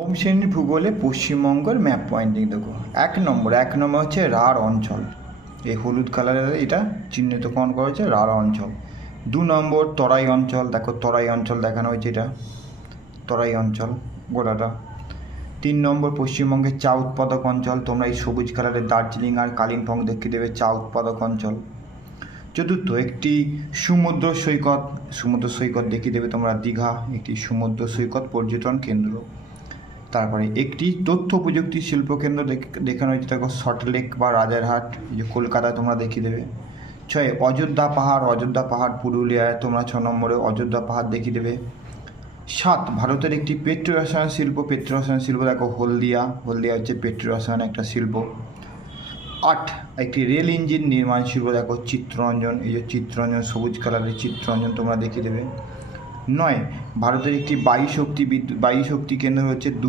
নবম শ্রেণীর ভূগোলে পশ্চিমবঙ্গের ম্যাপ পয়েন্টিং দেখো। এক নম্বর হচ্ছে রাঢ় অঞ্চল, এই হলুদ কালারের এটা চিহ্নিতকরণ করা হয়েছে রাঢ় অঞ্চল। 2 নম্বর তরাই অঞ্চল, দেখো তরাই অঞ্চল দেখানো হয়েছে, এটা তরাই অঞ্চল গোটাটা। 3 নম্বর পশ্চিমবঙ্গের চা উৎপাদক অঞ্চল, তোমরা এই সবুজ কালারের দার্জিলিং আর কালিম্পং দেখতে দেবে চা উৎপাদক অঞ্চল। চতুর্থ একটি সমুদ্র সৈকত দেখিয়ে দেবে তোমরা দীঘা, একটি সমুদ্র সৈকত পর্যটন কেন্দ্র। তারপরে একটি তথ্য প্রযুক্তি শিল্পকেন্দ্র দেখানো হয়েছে, দেখো সল্টলেক বা রাজারহাট, এই যে কলকাতায় তোমরা দেখিয়ে দেবে। 6 অযোধ্যা পাহাড় পুরুলিয়ায়, তোমরা 6 নম্বরে অযোধ্যা পাহাড় দেখিয়ে দেবে। 7 ভারতের একটি পেট্রো রসায়ন শিল্প, দেখো হলদিয়া হচ্ছে পেট্রো রসায়ন একটা শিল্প। 8 একটি রেল ইঞ্জিন নির্মাণ শিল্প, দেখো চিত্তরঞ্জন, এই যে চিত্তরঞ্জন সবুজ কালারের চিত্তরঞ্জন তোমরা দেখিয়ে দেবে। 9 ভারতের একটি বায়ু শক্তি কেন্দ্র হচ্ছে